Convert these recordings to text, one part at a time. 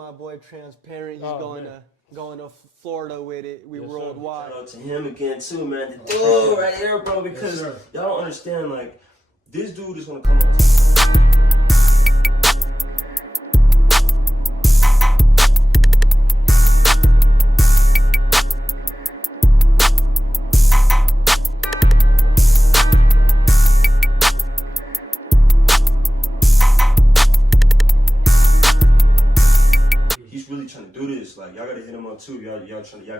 my boy Transparent. He's going to Florida with it. We worldwide. Shout out to him again too, man. Oh, right here, bro, because y'all don't understand. Like, this dude is gonna come on. Really trying to do this, like y'all gotta hit him up too. Y'all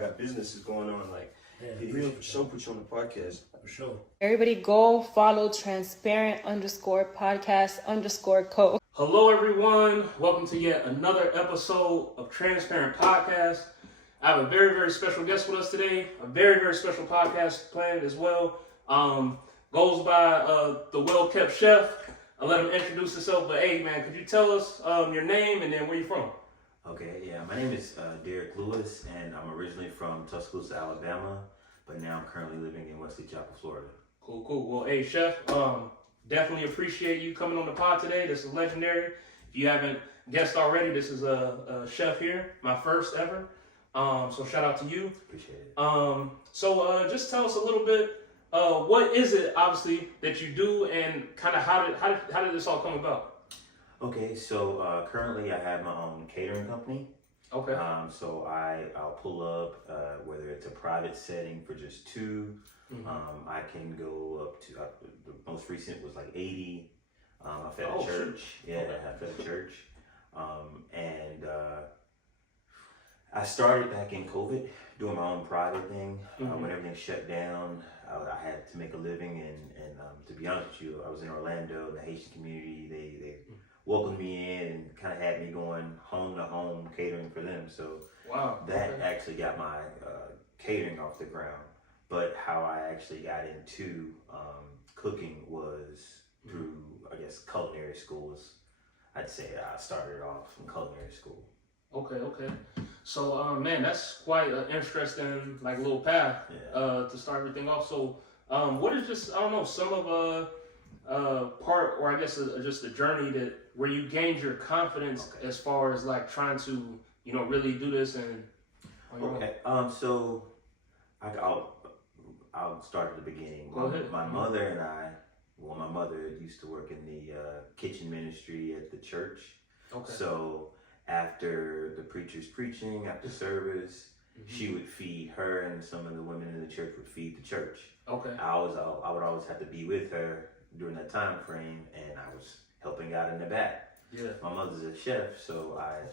got businesses going on, like he'll for sure put you on the podcast for sure. Everybody go follow transparent_podcast_co. Hello everyone, welcome to yet another episode of Transparent Podcast. I have a very, very special guest with us today, a very, very special podcast planned as well. Goes by the well-kept chef. I'll let him introduce himself, but hey man, could you tell us your name and then where you from? Okay, yeah, my name is Derrick Lewis, and I'm originally from Tuscaloosa, Alabama, but now I'm currently living in Wesley Chapel, Florida. Cool. Well, hey, Chef, definitely appreciate you coming on the pod today. This is legendary. If you haven't guessed already, this is a chef here, my first ever. So shout out to you. Appreciate it. So just tell us a little bit, what is it, obviously, that you do, and kind of how did this all come about? Okay, so currently I have my own catering company. Okay. So I'll pull up, whether it's a private setting for just two, I can go up to, the most recent was like 80. I fed a church. Shoot. Yeah, I fed a church. And I started back in COVID doing my own private thing. When everything shut down, I had to make a living, and to be honest with you, I was in Orlando, the Haitian community, they welcomed me in and kind of had me going home to home catering for them. So that actually got my catering off the ground. But how I actually got into cooking was through, I guess, culinary schools. I'd say I started off in culinary school. Okay. So, man, that's quite an interesting, like, little path to start everything off. So, what is just, I don't know, some of part, or I guess just the journey that where you gained your confidence as far as like trying to, really do this and. So I'll start at the beginning. Go ahead. My mother and my mother used to work in the kitchen ministry at the church. Okay. So after the preacher's preaching, after service, she would feed her, and some of the women in the church would feed the church. Okay. I would always have to be with her during that time frame, and I was helping out in the back. Yeah. My mother's a chef, so I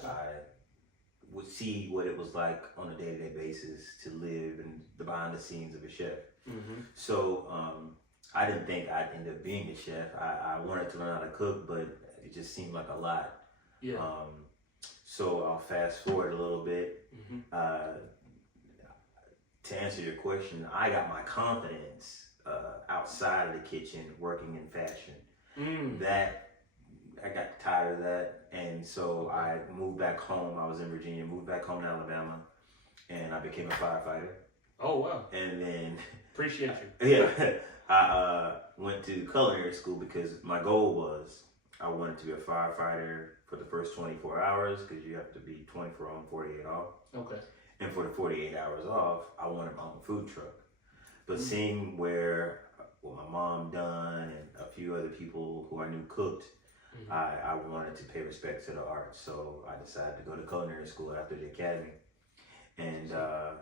would see what it was like on a day-to-day basis to live in the behind the scenes of a chef. So I didn't think I'd end up being a chef. I wanted to learn how to cook, but it just seemed like a lot. Yeah. So I'll fast forward a little bit. To answer your question, I got my confidence outside of the kitchen working in fashion. That I got tired of that, and so I moved back home. I was in Virginia, moved back home to Alabama, and I became a firefighter. Oh wow. And then appreciate you. Yeah. I went to culinary school because my goal was I wanted to be a firefighter for the first 24 hours, because you have to be 24 on, 48 off. Okay. And for the 48 hours off, I wanted my own food truck. But seeing what my mom done and a few other people who I knew cooked, I wanted to pay respect to the art. So I decided to go to culinary school after the academy. And 4.0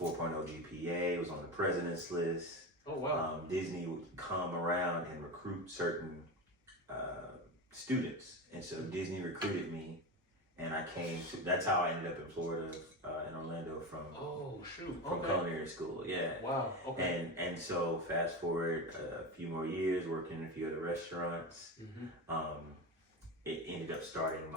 GPA, was on the president's list. Oh wow. Disney would come around and recruit certain students. And so Disney recruited me, and that's how I ended up in Florida, in Orlando from culinary school. Yeah. Wow. Okay. And so fast forward a few more years, working in a few other restaurants. It ended up starting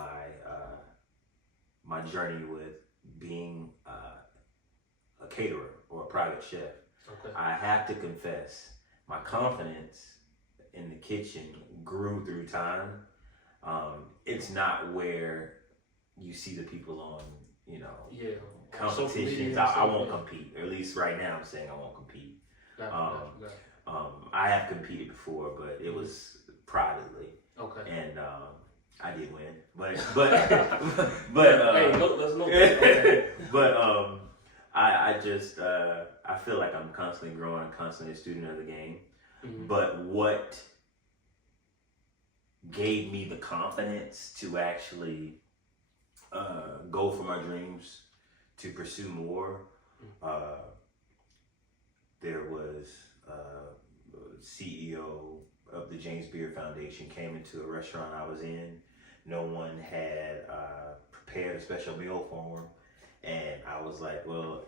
my journey with being a caterer or a private chef. Okay. I have to confess, my confidence in the kitchen grew through time. It's not where you see the people on, competitions. I won't compete. Or at least right now I'm saying I won't compete. I have competed before, but it was privately. Okay. And I did win, but Hey, let's know. Okay. but I just I feel like I'm constantly growing, constantly a student of the game. Mm-hmm. But what gave me the confidence to actually go for my dreams, to pursue more, there was CEO of the James Beard Foundation came into a restaurant I was in. No one had prepared a special meal for him, and I was like, well,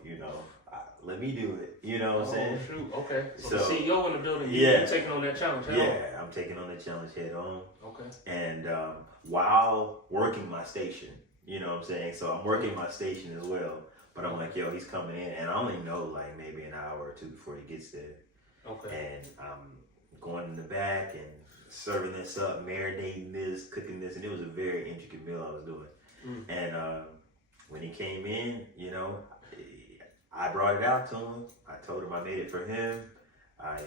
let me do it. You know what I'm saying? Shoot. Okay. So So, the CEO in the building, yeah. you're taking on that challenge head on. Yeah, I'm taking on the challenge head on. Okay. And while working my station, you know what I'm saying? So I'm working my station as well. But I'm like, yo, he's coming in, and I only know like maybe an hour or two before he gets there. Okay. And I'm going in the back and serving this up, marinating this, cooking this, and it was a very intricate meal I was doing. And when he came in, I brought it out to him. I told him I made it for him. I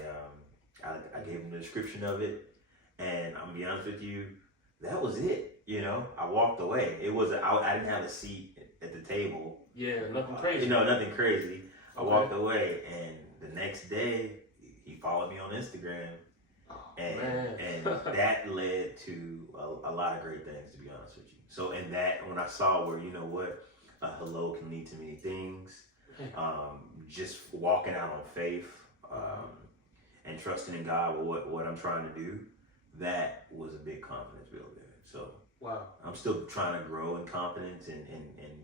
gave him the description of it, and I'm gonna be honest with you, that was it. I walked away. It was I didn't have a seat at the table. Yeah, nothing crazy. Nothing crazy. I walked away, and the next day he followed me on Instagram, and that led to a lot of great things, to be honest with you. So in that, when I saw where a hello can lead to many things, just walking out on faith, and trusting in God with what I'm trying to do, that was a big confidence builder. So wow, I'm still trying to grow in confidence and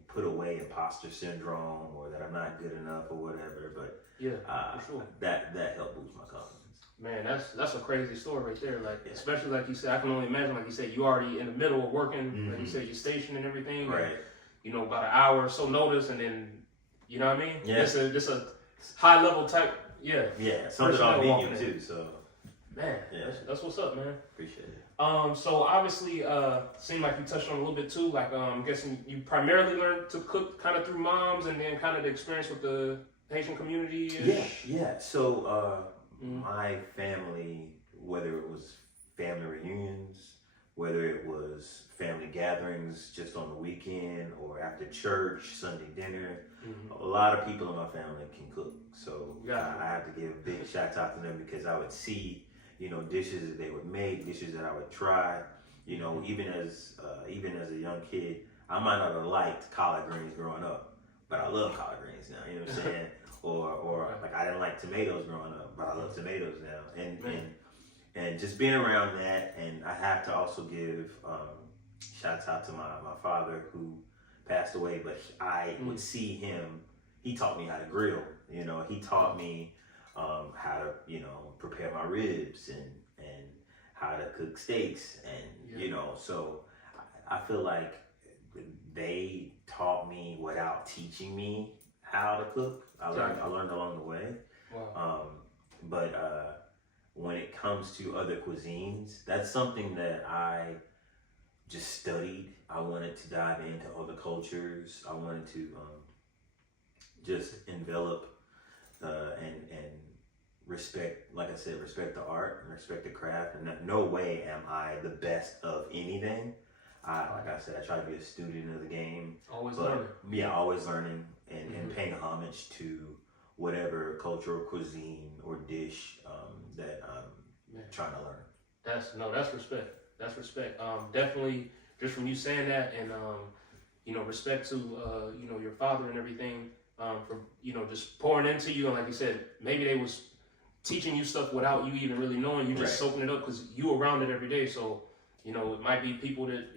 put away imposter syndrome or that I'm not good enough or whatever. But for sure, that helped boost my confidence. Man, that's a crazy story right there. Like, especially like you said, I can only imagine. Like you said, you already in the middle of working. Like you said, your station and everything. Right. And, about an hour or so notice, and then you know what I mean. Yeah. This a high level type. Yeah. Yeah. Something on medium too. So. Man, that's what's up, man. Appreciate it. So obviously, seemed like you touched on a little bit too. Like, I'm guessing you primarily learned to cook kind of through moms, and then kind of the experience with the Haitian community. Yeah. So my family, whether it was family reunions, whether it was family gatherings just on the weekend or after church, Sunday dinner, a lot of people in my family can cook. So I have to give a big shout out to them because I would see dishes that they would make, dishes that I would try. Even as a young kid, I might not have liked collard greens growing up, but I love collard greens now. You know what I'm saying? or like I didn't like tomatoes growing up, but I love tomatoes now. And just being around that, and I have to also give shouts out to my father who passed away, but I would see him. He taught me how to grill. He taught me how to prepare my ribs and how to cook steaks and so I feel like they taught me without teaching me how to cook. I learned along the way. Wow. But when it comes to other cuisines, that's something that I just studied. I wanted to dive into other cultures. I wanted to just envelop and respect, like I said, respect the art and respect the craft. And no way am I the best of anything. Like I said, I try to be a student of the game. Always learning. Yeah, always learning and paying homage to whatever cultural cuisine or dish that I'm trying to learn. That's respect. That's respect. Definitely, just from you saying that, and respect to your father and everything, for just pouring into you, and like you said, maybe they was teaching you stuff without you even really knowing. You just soaking it up because you around it every day. So it might be people that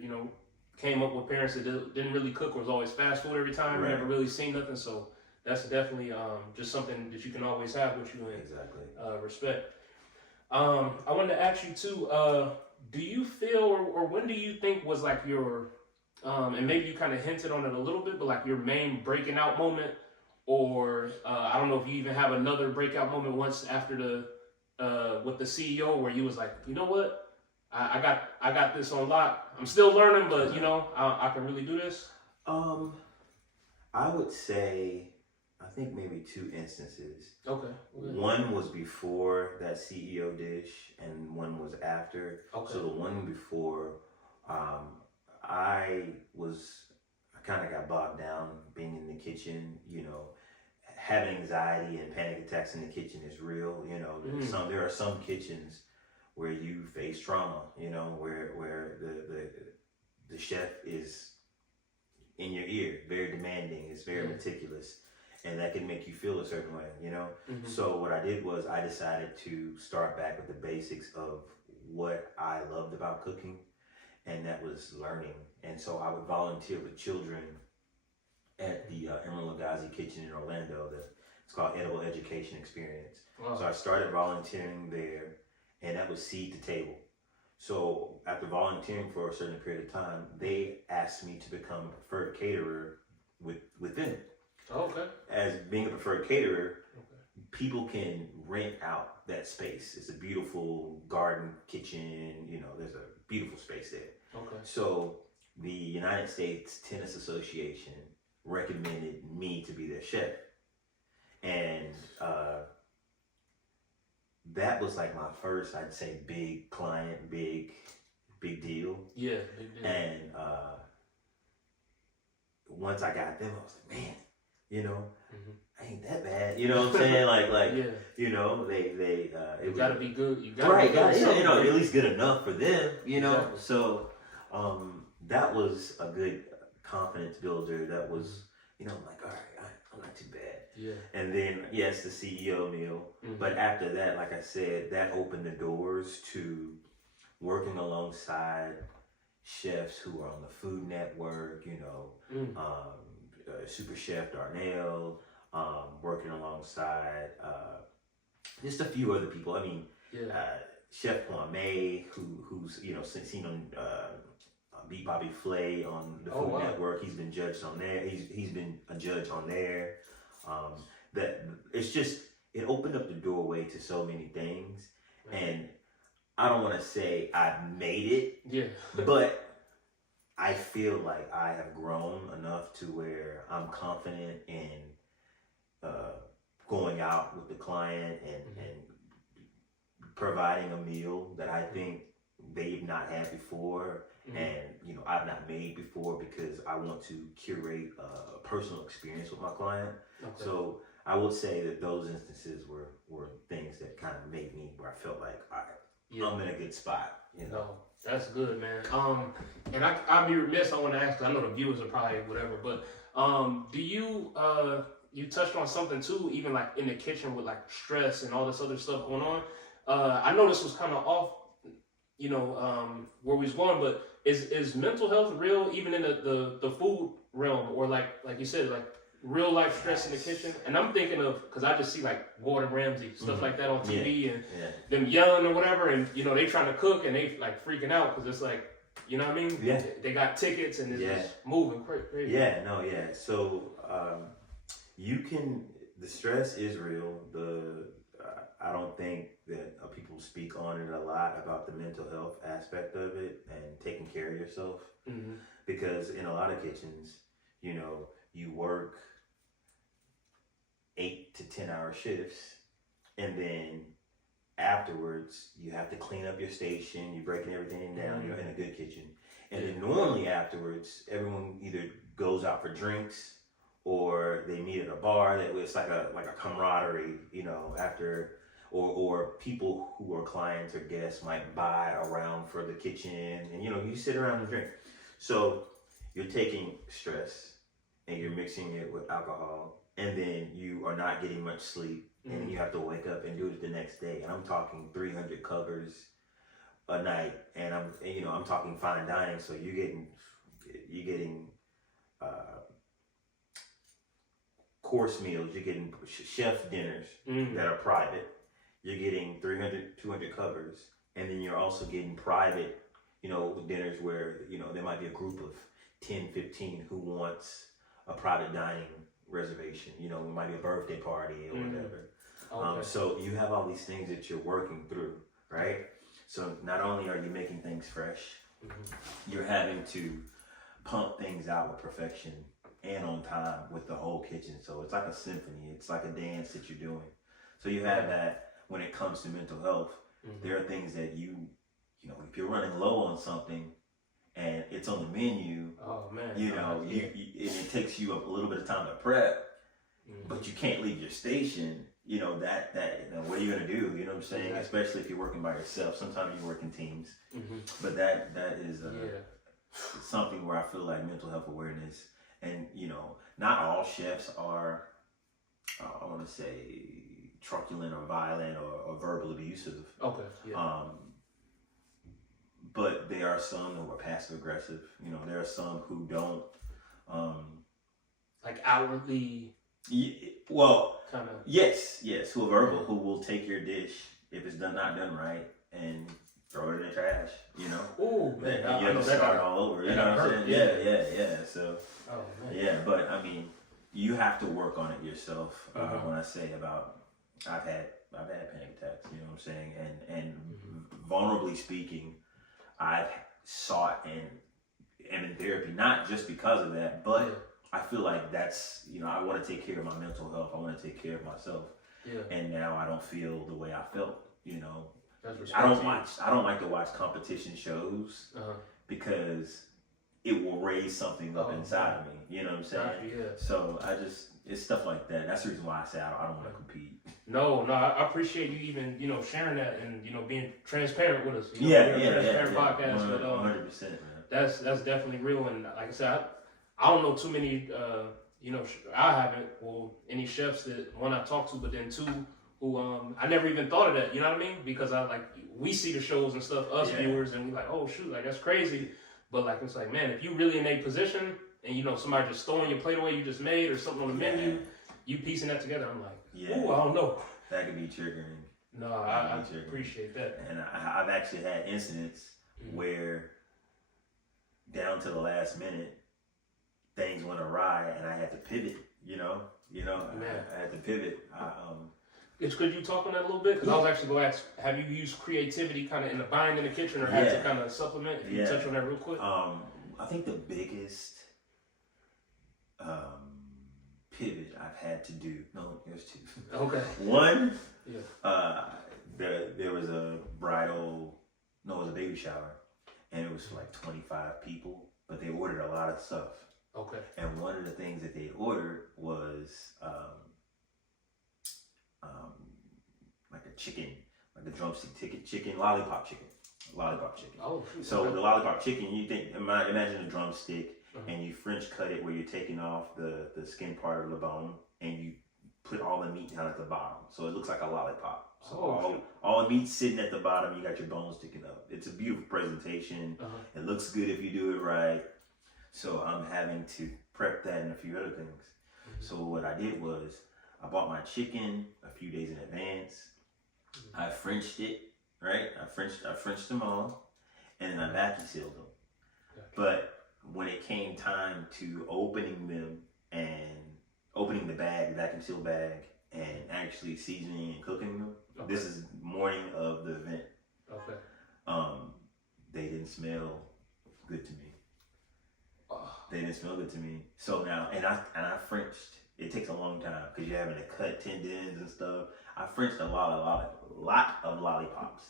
came up with parents that didn't really cook or was always fast food every time. Never really seen nothing. So that's definitely just something that you can always have with you. And exactly. Respect. I wanted to ask you too, do you feel, or when do you think was like your, and maybe you kind of hinted on it a little bit, but like your main breaking out moment, or I don't know if you even have another breakout moment once after the, with the CEO where you was like, you know what, I got this on lock. I'm still learning, but I can really do this. I would say, I think maybe two instances. Okay. One was before that CEO dish, and one was after. Okay. So the one before I kind of got bogged down being in the kitchen, you know. Having anxiety and panic attacks in the kitchen is real, you know. There are some kitchens where you face trauma, you know, where the chef is in your ear, very demanding, is very meticulous, and that can make you feel a certain way, you know. So what I did was I decided to start back with the basics of what I loved about cooking, and that was learning. And so I would volunteer with children at the Emerald Lagasse Kitchen in Orlando. It's called Edible Education Experience. Wow. So I started volunteering there, and that was seed to table. So after volunteering for a certain period of time, they asked me to become a preferred caterer with them. Oh, okay. As being a preferred caterer, people can rent out that space. It's a beautiful garden kitchen. You know, there's a beautiful space there. Okay. So the United States Tennis Association recommended me to be their chef, and that was like my first, I'd say, big client, big deal. Yeah, big deal. And once I got them, I was like, man, you know, ain't that bad. You know what I'm saying? like, yeah. You know, they you gotta be good. You gotta be good. Yeah, you know, at least good enough for them. You know, exactly. So that was a good confidence builder. That was, you know, like, all right, I'm not too bad. Yeah. And then, yes, the CEO meal. But after that, like I said, that opened the doors to working alongside chefs who are on the Food Network, you know, Super Chef Darnell, working alongside just a few other people. I mean, Chef Kwame, who's, you know, seen on Beat Bobby Flay on the Food Network. He's been judged on there. He's been a judge on there. That it's just, it opened up the doorway to so many things. And I don't want to say I've made it, but I feel like I have grown enough to where I'm confident in going out with the client and providing a meal that I think they've not had before. And, you know, I've not made before, because I want to curate a personal experience with my client. Okay. So I would say that those instances were things that kind of made me where I felt like, all right, I'm in a good spot, you know. No, that's good, man. And I'll be remiss, I want to ask, I know the viewers are probably whatever, but do you, you touched on something too, even like in the kitchen with like stress and all this other stuff going on. I know this was kind of off, you know, where we was going, but is mental health real even in the food realm, or like you said, like real life stress in the kitchen? And I'm thinking of, because I just see like Gordon Ramsay, stuff like that on TV, and them yelling or whatever, and you know, they trying to cook and they like freaking out because it's like, you know what I mean? Yeah. They got tickets and it's just moving crazy. Yeah, no, yeah. So the stress is real. I don't think that people speak on it a lot about the mental health aspect of it and taking care of yourself. Because in a lot of kitchens, you know, you work 8 to 10 hour shifts, and then afterwards you have to clean up your station, you're breaking everything down, you're in a good kitchen. And then normally afterwards, everyone either goes out for drinks or they meet at a bar. That it's like a camaraderie, you know, after, or people who are clients or guests might buy around for the kitchen, and you know, you sit around and drink. So you're taking stress and you're mixing it with alcohol, and then you are not getting much sleep, and then you have to wake up and do it the next day. And I'm talking 300 covers a night, and I'm talking fine dining. So you're getting course meals, you're getting chef dinners that are private. You're getting 300, 200 covers, and then you're also getting private, you know, dinners where, you know, there might be a group of 10, 15 who wants a private dining reservation. You know, it might be a birthday party or whatever. Okay. So you have all these things that you're working through, right? So not only are you making things fresh, you're having to pump things out with perfection and on time with the whole kitchen. So it's like a symphony. It's like a dance that you're doing. So you have that. When it comes to mental health, there are things that you know, if you're running low on something, and it's on the menu. Oh man. You know, and it takes you a little bit of time to prep, but you can't leave your station. You know, what are you gonna do? You know what I'm saying? Exactly. Especially if you're working by yourself. Sometimes you work in teams, but that is something where I feel like mental health awareness, and you know, not all chefs are, I want to say, truculent or violent or verbal abusive. Okay. Yeah. But there are some who are passive aggressive. You know, there are some who don't. Like outwardly. Well, kind of. Yes, who are verbal, who will take your dish if it's not done right and throw it in the trash. You know. Oh man. And you have to start all over. You know what I'm saying? Yeah. So. Oh man. Yeah, but I mean, you have to work on it yourself. When I say about, I've had panic attacks. You know what I'm saying? And vulnerably speaking, I've sought and am in therapy, not just because of that, but I feel like that's, you know, I want to take care of my mental health. I want to take care of myself. Yeah. And now I don't feel the way I felt, you know. I don't like to watch competition shows because it will raise something up inside of me. You know what I'm saying? Yeah. So it's stuff like that. That's the reason why I say I don't want to compete. No, I appreciate you even, you know, sharing that and, you know, being transparent with us. You know, transparent podcast. 100%, man. That's definitely real. And like I said, I don't know too many, you know, I haven't, well, any chefs that one I talked to, but then two who, I never even thought of that, you know what I mean? Because we see the shows and stuff, us viewers, and we like, oh shoot, like that's crazy. But like, it's like, man, if you really in a position and, you know, somebody just throwing your plate away you just made or something on the menu, you piecing that together, I'm like, oh, I don't know. That could be triggering. No, I appreciate that. And I've actually had incidents where down to the last minute, things went awry and I had to pivot, you know, I had to pivot. Could you talk on that a little bit? Because I was actually going to ask, have you used creativity kind of in the buying in the kitchen or had to kind of supplement? Can you touch on that real quick? I think the biggest pivot I've had to do, there's two. Okay. One, there was a it was a baby shower, and it was for like 25 people, but they ordered a lot of stuff. Okay. And one of the things that they ordered was like a chicken, like a drumstick chicken, lollipop chicken. Oh, shoot. So the lollipop chicken, imagine a drumstick, and you French cut it where you're taking off the skin part of the bone, and you put all the meat down at the bottom, so it looks like a lollipop. So all the meat's sitting at the bottom, you got your bones sticking up. It's a beautiful presentation. It looks good if you do it right. So I'm having to prep that and a few other things. So what I did was I bought my chicken a few days in advance. I Frenched it, right? I Frenched them all, and then I vacuum sealed them. But when it came time to opening them and opening the bag, the vacuum seal bag, and actually seasoning and cooking them, this is morning of the event. They didn't smell good to me. So now, and I Frenched. It takes a long time because you're having to cut tendons and stuff. I Frenched a lot of lollipops.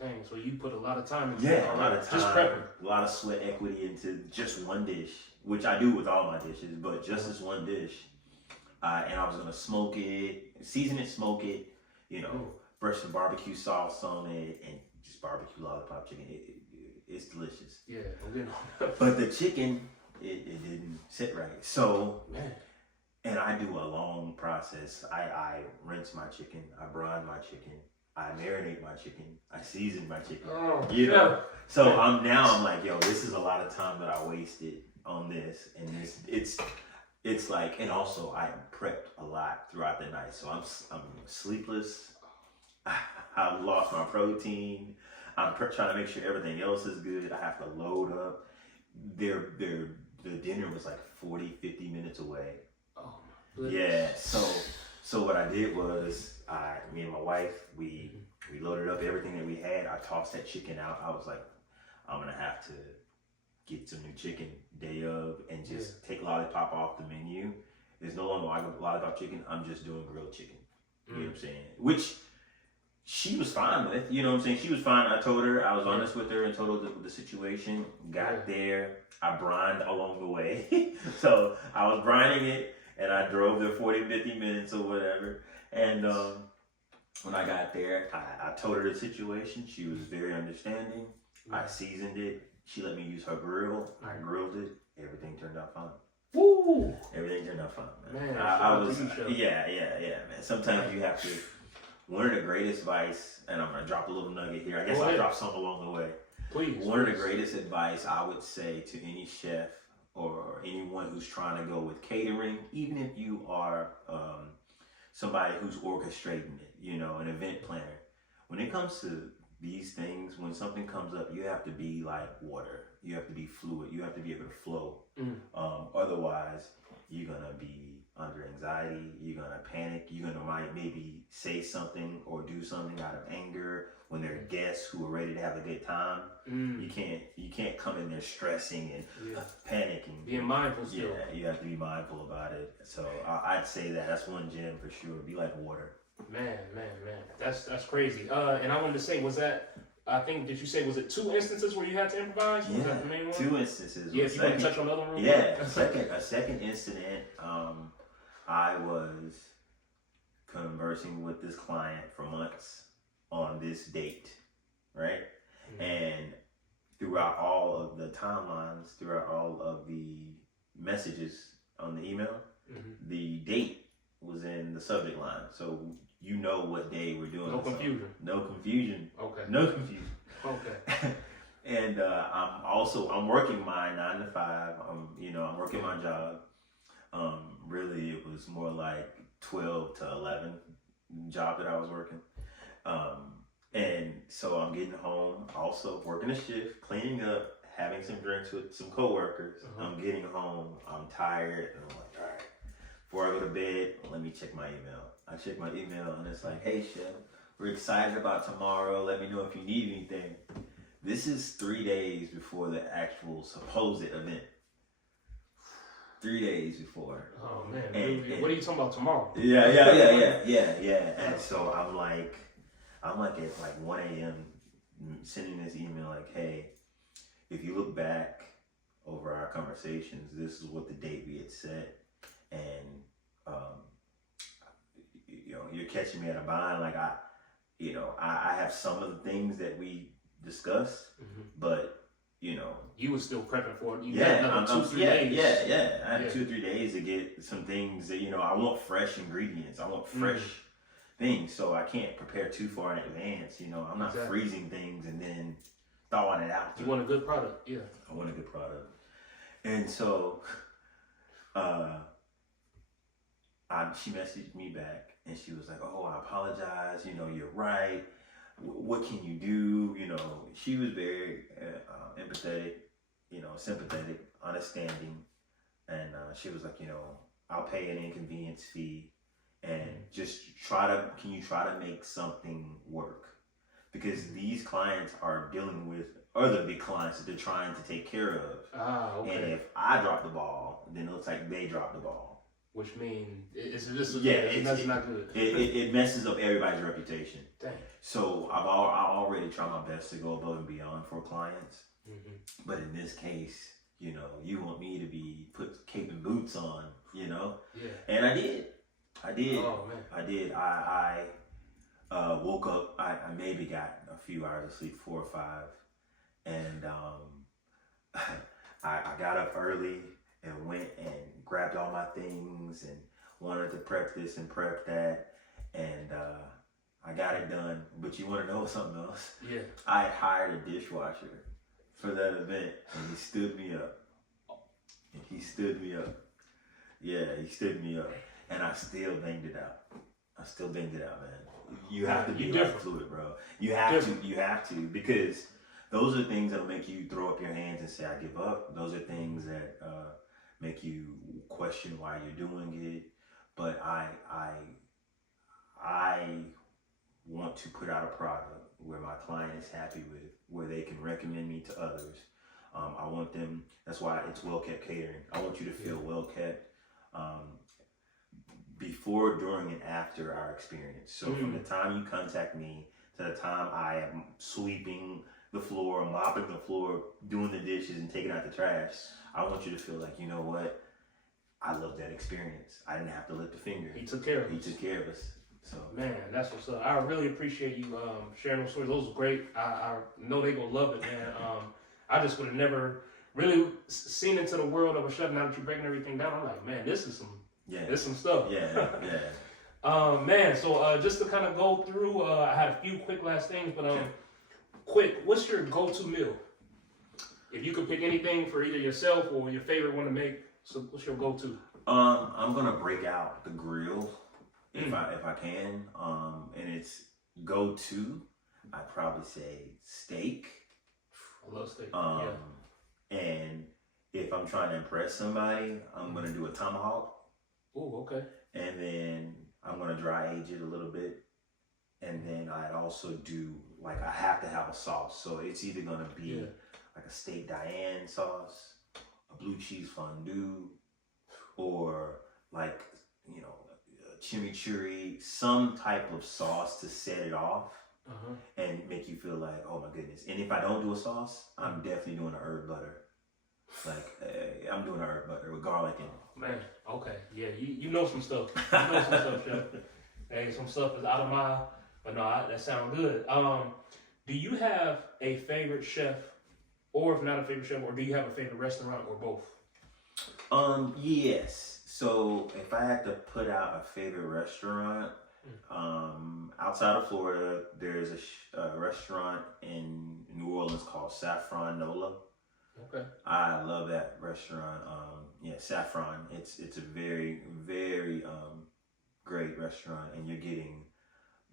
Dang, so you put a lot of time into a lot of time, just prepping. A lot of sweat equity into just one dish, which I do with all my dishes, but just this one dish. And I was gonna smoke it, season it, smoke it, brush some barbecue sauce on it, and just barbecue lollipop chicken. It's delicious. Yeah. But the chicken, it didn't sit right. So, and I do a long process. I rinse my chicken, I brine my chicken, I marinate my chicken, I season my chicken. So I'm like, yo, this is a lot of time that I wasted on this, and it's like, and also I prepped a lot throughout the night, so I'm sleepless. I've lost my protein. I'm trying to make sure everything else is good. I have to load up. The dinner was like 40-50 minutes away. Oh my goodness. Yeah. So what I did was me and my wife, we loaded up everything that we had. I tossed that chicken out. I was like, I'm gonna have to get some new chicken day of and just take lollipop off the menu. There's no longer lollipop chicken. I'm just doing grilled chicken. You know what I'm saying? Which she was fine with, you know what I'm saying? She was fine. I told her, I was honest with her and told her the situation. Got there, I brined along the way. So I was brining it and I drove there 40, 50 minutes or whatever. And when I got there, I told her the situation. She was very understanding. I seasoned it. She let me use her grill. I grilled it. Everything turned out fine. Woo! Everything turned out fine, man. Man, I was, yeah, man. Sometimes you have to. One of the greatest advice, and I'm gonna drop a little nugget here. I guess I'll drop some along the way. Please. One of the greatest advice I would say to any chef or anyone who's trying to go with catering, even if you are somebody who's orchestrating it, you know, an event planner. When it comes to these things, when something comes up, you have to be like water. You have to be fluid. You have to be able to flow. Otherwise, you're gonna be under anxiety. You're gonna panic. You're gonna maybe say something or do something out of anger when there are guests who are ready to have a good time. You can't come in there stressing and panicking. Being mindful still. Yeah, you have to be mindful about it. So I'd say that's one gem for sure. Be like water. Man, that's crazy. And I wanted to say, was that? I think, did you say, was it 2 instances where you had to improvise? Was that the main one? 2 instances. Yeah, if you want to touch on the other one. Yeah, a second incident. I was conversing with this client for months on this date, right? And throughout all of the timelines, throughout all of the messages on the email, the date was in the subject line. So you know what day we're doing. No confusion. No confusion. Okay. No confusion. Okay. And I'm working my 9 to 5. I'm working my job. Really, it was more like 12 to 11 job that I was working. And so I'm getting home, also working a shift, cleaning up, having some drinks with some coworkers. I'm getting home, I'm tired, and I'm like, all right, before I go to bed, let me check my email. I check my email and it's like, hey chef, we're excited about tomorrow. Let me know if you need anything. This is 3 days before the actual supposed event. 3 days before. Oh man, and what are you talking about tomorrow? Yeah. And so I'm like at like 1 a.m. sending this email like, hey, if you look back over our conversations, this is what the date we had set, and you're catching me at a bind. Like I have some of the things that we discussed, but you were still prepping for it. You I'm 2, 3 days. Yeah. I had 2 or 3 days to get some things that I want fresh ingredients. I want fresh things, so I can't prepare too far in advance. I'm not freezing things and then thawing it out. You want a good product, yeah. I want a good product, and so she messaged me back and she was like, "Oh, I apologize. You're right. What can you do?" She was very empathetic, sympathetic, understanding, and she was like, I'll pay an inconvenience fee, and just can you try to make something work? Because these clients are dealing with other big clients that they're trying to take care of. Okay. And if I drop the ball, then it looks like they dropped the ball. Which means it's not good. It messes up everybody's reputation. Dang. So I already try my best to go above and beyond for clients. But in this case, you want me to be put cape and boots on, Yeah. And I did. Oh man. I did. I woke up. I maybe got a few hours of sleep, 4 or 5, and I got up early and went and grabbed all my things and wanted to prep this and prep that, and I got it done. But you want to know something else? Yeah. I had hired a dishwasher for that event, and he stood me up. Yeah, he stood me up, and I still banged it out. Man. You have to be fluid, bro. You have to, because those are things that'll make you throw up your hands and say, I give up. Those are things that make you question why you're doing it. But I want to put out a product where my client is happy with, where they can recommend me to others. I want them, that's why it's well kept catering. I want you to feel well kept before, during, and after our experience. So from the time you contact me to the time I am sweeping the floor, mopping the floor, doing the dishes, and taking out the trash. I want you to feel like, you know what? I love that experience. I didn't have to lift a finger. He took care of us. He took care of us. So man, that's what's up. I really appreciate you sharing those stories. Those were great. I know they gonna love it, man. I just would have never really seen into the world of a chef. Now that you're breaking everything down, I'm like, man, this is some stuff. Yeah. Man. So just to kind of go through, I had a few quick last things, but quick. What's your go-to meal? If you could pick anything for either yourself or your favorite one to make, so what's your go-to? I'm gonna break out the grill if I can. And it's go-to. I'd probably say steak. I love steak. And if I'm trying to impress somebody, I'm gonna do a tomahawk. Oh, okay. And then I'm gonna dry age it a little bit. And then I'd also do, like, I have to have a sauce. So it's either gonna be like a steak Diane sauce, a blue cheese fondue, or like, you know, chimichurri, some type of sauce to set it off and make you feel like, oh my goodness. And if I don't do a sauce, I'm definitely doing a herb butter. Like, I'm doing a herb butter with garlic in it. Man, okay. Yeah, you know some stuff. You know some stuff, Chef. Hey, some stuff is out of my, but no, that sounds good. Do you have a favorite chef, or if not a favorite chef, or do you have a favorite restaurant, or both? Yes. So if I had to put out a favorite restaurant, outside of Florida, there's a restaurant in New Orleans called Saffron Nola. Okay. I love that restaurant. Saffron. It's a very, very great restaurant, and you're getting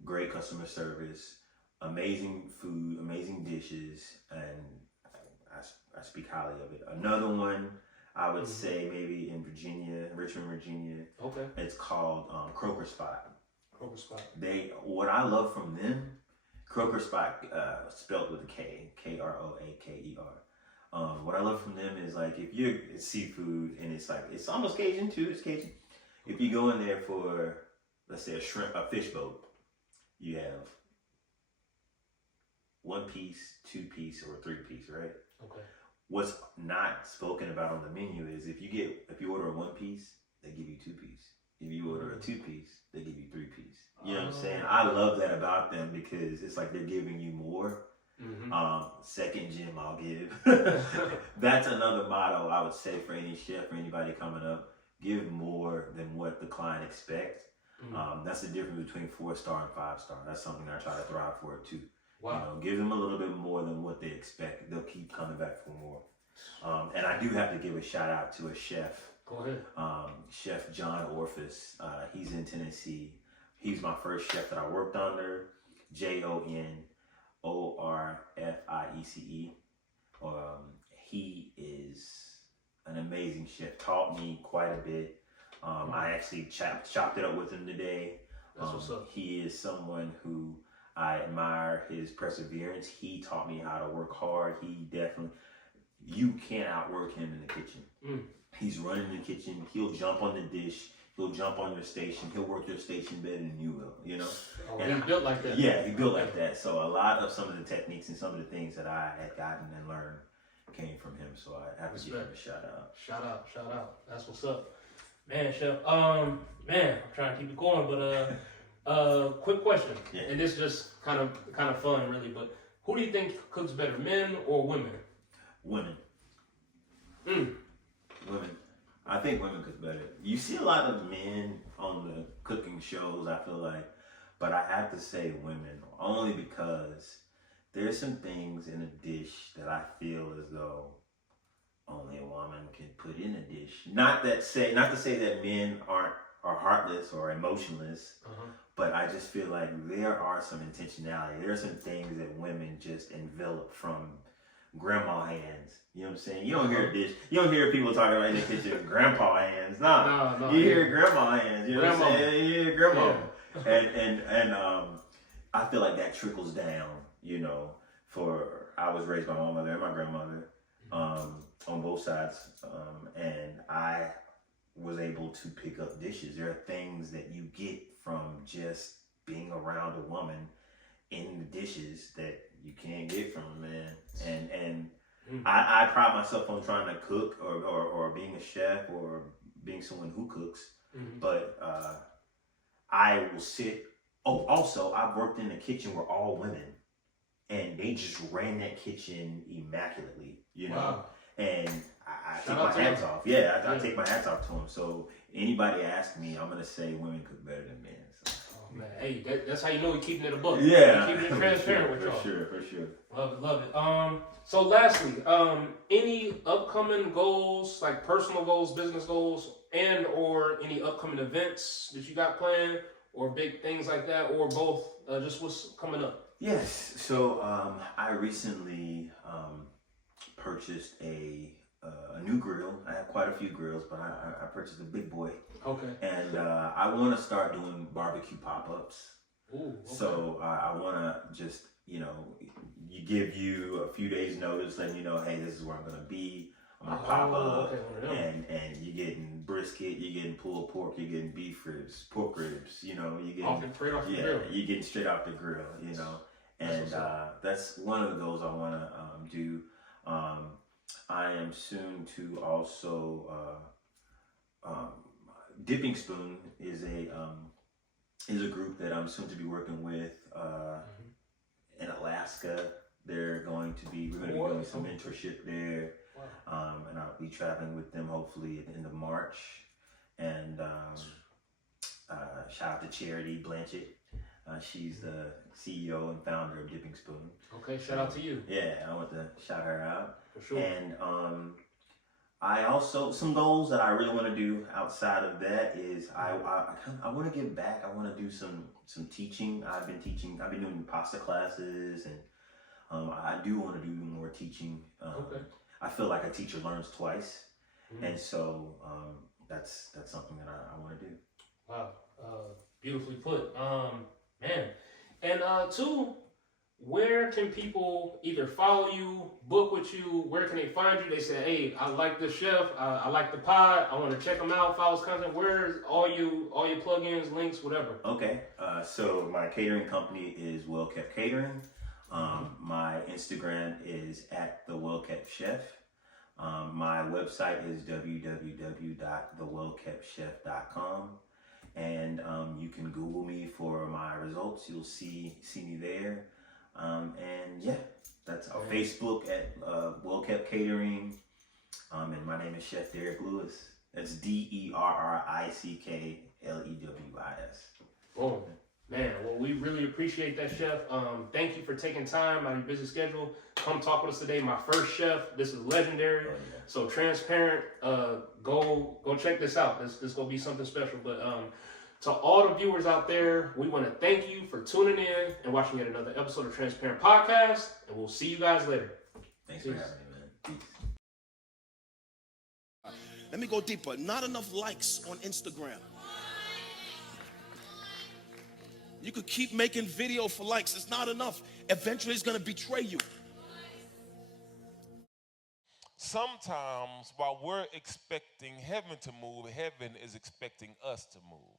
great customer service, amazing food, amazing dishes, and I speak highly of it. Another one I would say maybe in Virginia, Richmond, Virginia. Okay. It's called Croaker Spot. Croaker Spot. What I love from them, Croaker Spot, spelled with a K, Kroaker. What I love from them is, like, if it's seafood, and it's almost Cajun too. It's Cajun. If you go in there for, let's say, a fish boat, you have 1 piece, 2 piece, or 3 piece, right? Okay. What's not spoken about on the menu is if you order a 1 piece, they give you 2 piece. If you order a 2 piece, they give you 3 piece. You know what I'm saying? I love that about them because it's like they're giving you more. Second gym I'll give. That's another motto I would say for any chef or anybody coming up. Give more than what the client expects. That's the difference between 4-star and 5-star. That's something I try to thrive for too. Wow. You know, give them a little bit more than what they expect. They'll keep coming back for more. And I do have to give a shout out to a chef. Go ahead. Chef John Orphis. He's in Tennessee. He's my first chef that I worked under. JONORFIECE. He is an amazing chef. Taught me quite a bit. I actually chopped it up with him today. That's what's up. He is someone who I admire his perseverance. He taught me how to work hard. You can't outwork him in the kitchen. He's running the kitchen. He'll jump on the dish. He'll jump on your station. He'll work your station better than you will, you know? Oh, and he built like that. Yeah, he built like that. So a lot of some of the techniques and some of the things that I had gotten and learned came from him. So I have to give him a shout out. Shout out. That's what's up. Man, Chef. I'm trying to keep it going, but quick question. Yeah. And this is just kind of fun, really, but who do you think cooks better, men or women? Women. Women. I think women cook better. You see a lot of men on the cooking shows, I feel like, but I have to say women, only because there's some things in a dish that I feel as though only a woman can put in a dish. Not to say that men are heartless or emotionless, but I just feel like there are some intentionality. There are some things that women just envelop from grandma hands. You know what I'm saying? You don't hear a dish. You don't hear people talking about in the kitchen, grandpa hands. No, you hear grandma hands. You know what I'm saying? You hear grandma. Yeah. And I feel like that trickles down, you know, I was raised by my mother and my grandmother on both sides. And I was able to pick up dishes. There are things that you get from just being around a woman in the dishes that you can't get from a man. And I pride myself on trying to cook or being a chef or being someone who cooks. But I will sit. Oh, also, I've worked in a kitchen where all women, and they just ran that kitchen immaculately, you know. Wow. And I take my hats off. Yeah, I take my hats off to them. So anybody ask me, I'm gonna say women cook better than men. So. Oh man, hey, that's how you know we're keeping it a book. Yeah, we're keeping it transparent with y'all. For sure. Love it. So lastly, any upcoming goals, like personal goals, business goals, and or any upcoming events that you got planned, or big things like that, or both? Just what's coming up? Yes. So I recently purchased a new grill. I have quite a few grills, but I purchased a big boy. Okay. And I want to start doing barbecue pop-ups. Ooh, okay. So I want to just, give you a few days notice, letting you know, hey, this is where I'm going to be. I'm going to pop up. Okay. And you're getting brisket, you're getting pulled pork, you're getting beef ribs, pork ribs, you're getting straight off the grill. You're getting straight off the grill, And that's one of the goals I want to do. I am soon to also Dipping Spoon is a group that I'm soon to be working with in Alaska. We're going to be doing some mentorship there. Wow. And I'll be traveling with them hopefully at the end of March. And shout out to Charity Blanchett. She's the CEO and founder of Dipping Spoon. Okay, shout out to you. Yeah, I want to shout her out. For sure. And I also, some goals that I really want to do outside of that is I want to give back. I want to do some teaching. I've been doing pasta classes, and I do want to do more teaching. Okay. I feel like a teacher learns twice. And so that's something that I want to do. Wow, beautifully put, man. And two, where can people either follow you, book with you? Where can they find you? They say, hey, I like this chef. I like the pod. I want to check them out. Follow his content. Where's all your plugins, links, whatever? Okay. So my catering company is Well Kept Catering. My Instagram is @thewellkeptchef. My website is www.thewellkeptchef.com. And you can Google me for my results. You'll see me there. And yeah, that's our Facebook at Well Kept Catering. And my name is Chef Derrick Lewis. That's DerrickLewis. Boom. Man, well, we really appreciate that, Chef. Thank you for taking time out of your busy schedule. Come talk with us today. My first chef. This is legendary. Oh, yeah. So transparent. Go check this out. This gonna be something special. But to all the viewers out there, we want to thank you for tuning in and watching yet another episode of Transparent Podcast. And we'll see you guys later. Thanks for having me, man. Peace. Let me go deeper. Not enough likes on Instagram. You could keep making video for likes. It's not enough. Eventually, it's going to betray you. Sometimes while we're expecting heaven to move, heaven is expecting us to move.